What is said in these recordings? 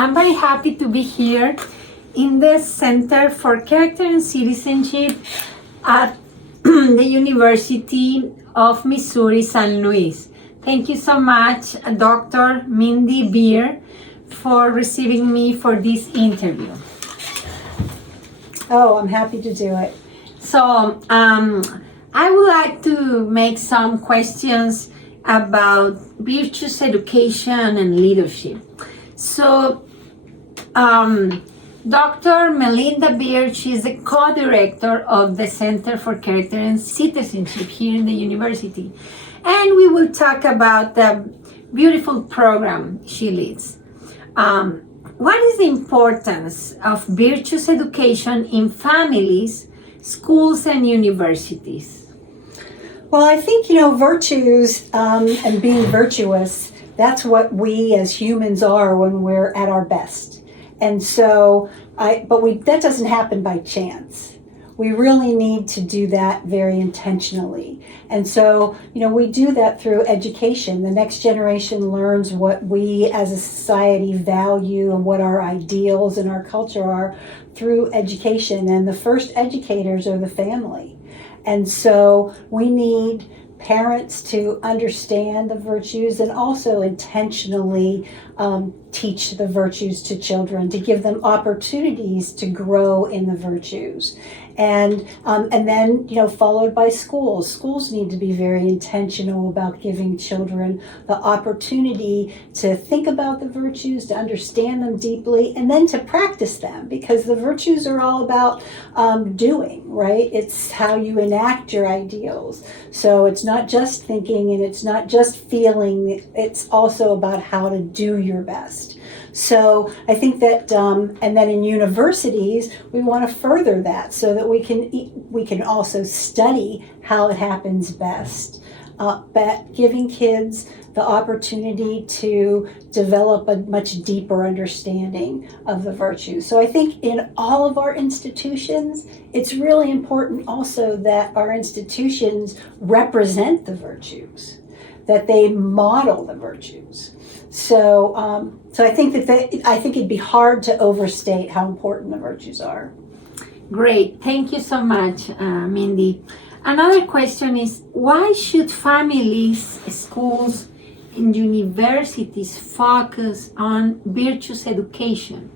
I'm very happy to be here in the Center for Character and Citizenship at the University of Missouri, St. Louis. Thank you so much, Dr. Mindy Bier, for receiving me for this interview. Oh, I'm happy to do it. So, I would like to make some questions about virtuous education and leadership. So, Dr. Melinda Bier, she's the co-director of the Center for Character and Citizenship here in the university. And we will talk about the beautiful program she leads. What is the importance of virtuous education in families, schools, and universities? Well, I think, virtues and being virtuous, that's what we as humans are when we're at our best. And so, that doesn't happen by chance. We really need to do that very intentionally. And so, we do that through education. The next generation learns what we as a society value and what our ideals and our culture are through education. And the first educators are the family. And so we need parents to understand the virtues and also intentionally teach the virtues to children, to give them opportunities to grow in the virtues. And then, followed by schools. Schools need to be very intentional about giving children the opportunity to think about the virtues, to understand them deeply, and then to practice them, because the virtues are all about doing, right? It's how you enact your ideals. So it's not just thinking and it's not just feeling, it's also about how to do your best. So I think that, and then in universities, we want to further that so that we can also study how it happens best. But giving kids the opportunity to develop a much deeper understanding of the virtues. So I think in all of our institutions, it's really important also that our institutions represent the virtues, that they model the virtues. So I think I think it'd be hard to overstate how important the virtues are. Great, thank you so much, Mindy. Another question is, why should families, schools, and universities focus on virtuous education?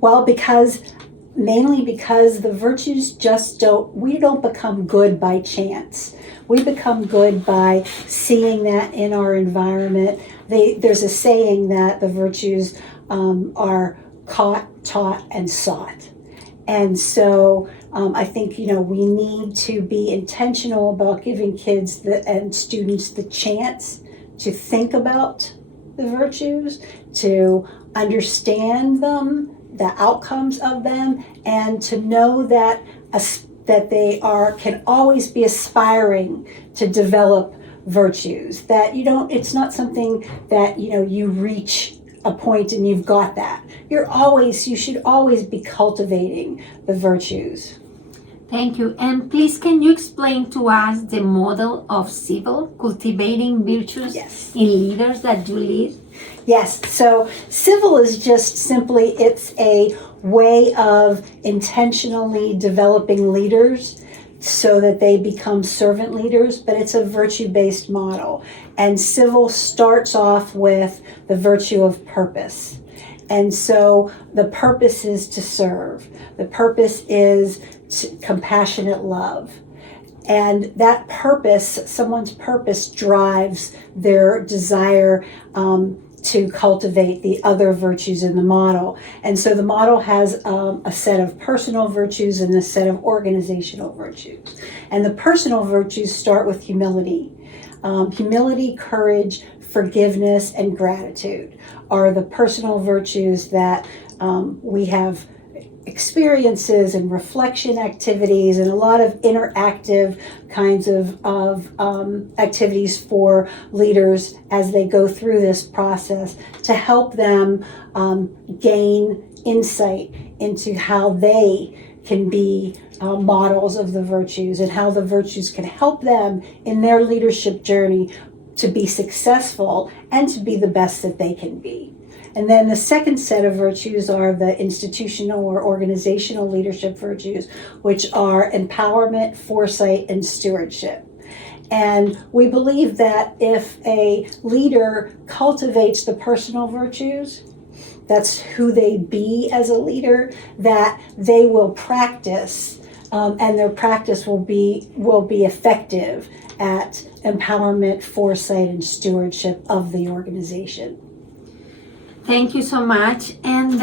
Well, mainly because the virtues we don't become good by chance. We become good by seeing that in our environment. There's a saying that the virtues are caught, taught, and sought. And so I think, we need to be intentional about giving kids and students the chance to think about the virtues, to understand them, the outcomes of them, and to know that they can always be aspiring to develop virtues. That it's not something that you reach a point and you've got that. You should always be cultivating the virtues. Thank you. And please, can you explain to us the model of CViL, Cultivating Virtues, Yes. in leaders that you lead? Yes, so CViL is just simply, it's a way of intentionally developing leaders so that they become servant leaders, but it's a virtue-based model. And CViL starts off with the virtue of purpose. And so the purpose is to serve. The purpose is compassionate love. And that purpose, someone's purpose, drives their desire to cultivate the other virtues in the model. And so the model has a set of personal virtues and a set of organizational virtues. And the personal virtues start with humility. Humility, courage, forgiveness, and gratitude are the personal virtues that we have experiences and reflection activities and a lot of interactive kinds of activities for leaders as they go through this process to help them gain insight into how they can be models of the virtues and how the virtues can help them in their leadership journey to be successful and to be the best that they can be. And then the second set of virtues are the institutional or organizational leadership virtues, which are empowerment, foresight, and stewardship. And we believe that if a leader cultivates the personal virtues, that's who they be as a leader, that they will practice, and their practice will be effective at empowerment, foresight, and stewardship of the organization. Thank you so much. And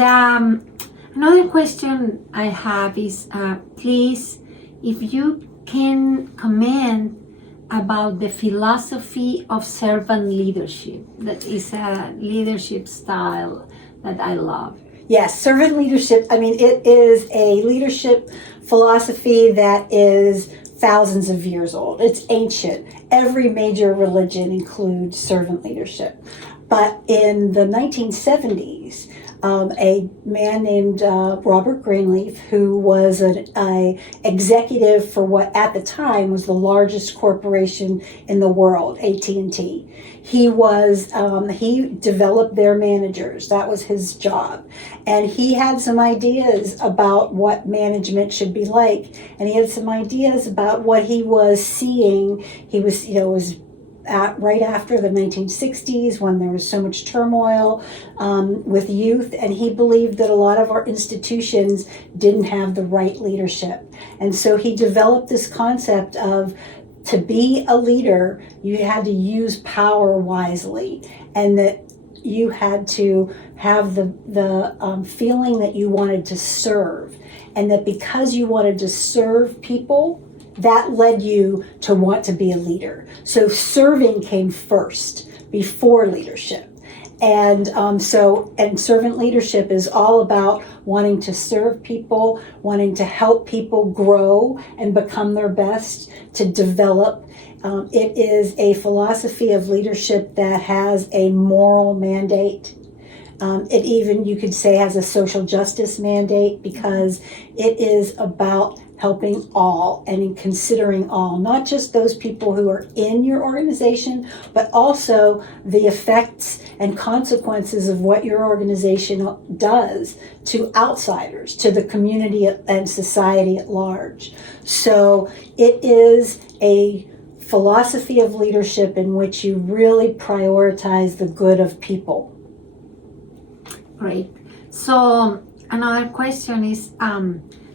another question I have is, please, if you can comment about the philosophy of servant leadership. That is a leadership style that I love. Yes, servant leadership, I mean, it is a leadership philosophy that is thousands of years old. It's ancient. Every major religion includes servant leadership. But in the 1970s, a man named Robert Greenleaf, who was an executive for what at the time was the largest corporation in the world, AT&T. He developed their managers. That was his job. And he had some ideas about what management should be like. And he had some ideas about what he was seeing. He was, was right after the 1960s when there was so much turmoil with youth, and he believed that a lot of our institutions didn't have the right leadership. And so he developed this concept of, to be a leader, you had to use power wisely, and that you had to have the feeling that you wanted to serve, and that because you wanted to serve people, that led you to want to be a leader. So serving came first before leadership. And servant leadership is all about wanting to serve people, wanting to help people grow and become their best, to develop. It is a philosophy of leadership that has a moral mandate. It even, you could say, has a social justice mandate, because it is about helping all and in considering all, not just those people who are in your organization, but also the effects and consequences of what your organization does to outsiders, to the community and society at large. So it is a philosophy of leadership in which you really prioritize the good of people. Great. So another question is,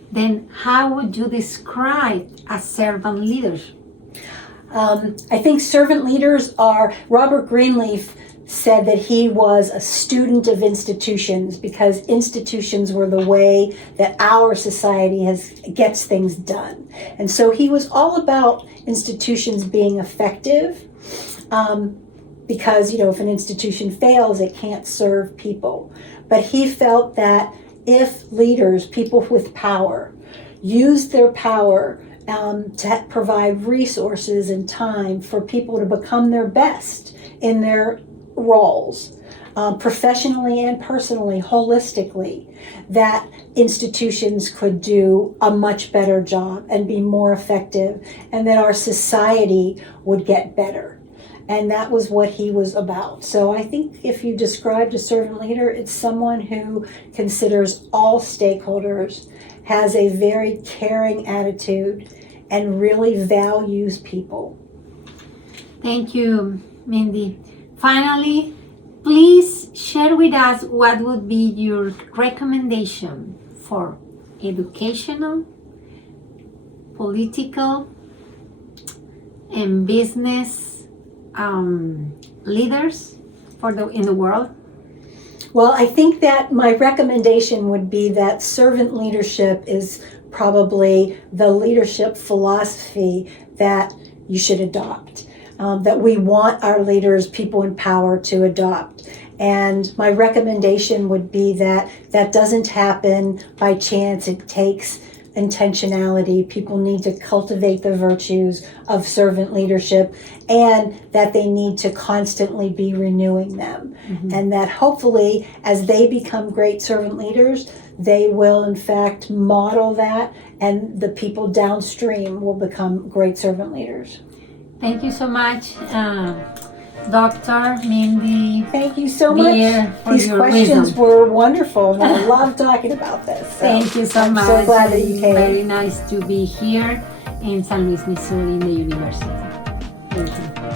then how would you describe a servant leader? I think servant leaders are, Robert Greenleaf said that he was a student of institutions, because institutions were the way that our society gets things done. And so he was all about institutions being effective, because, if an institution fails, it can't serve people. But he felt that if leaders, people with power, use their power to provide resources and time for people to become their best in their roles, professionally and personally, holistically, that institutions could do a much better job and be more effective, and that our society would get better. And that was what he was about. So I think if you described a servant leader, it's someone who considers all stakeholders, has a very caring attitude, and really values people. Thank you, Mindy. Finally, please share with us what would be your recommendation for educational, political, and business leaders in the world? Well, I think that my recommendation would be that servant leadership is probably the leadership philosophy that you should adopt, that we want our leaders, people in power, to adopt. And my recommendation would be that that doesn't happen by chance. It takes intentionality. People need to cultivate the virtues of servant leadership, and that they need to constantly be renewing them. Mm-hmm. And that hopefully, as they become great servant leaders, they will in fact model that, and the people downstream will become great servant leaders. Thank you so much. Dr. Mindy Thank you so Bier much. for These your questions wisdom. were wonderful, and I love talking about this. So Thank you so much. I'm so glad that you came. Very nice to be here in San Luis, Missouri, in the university. Thank you.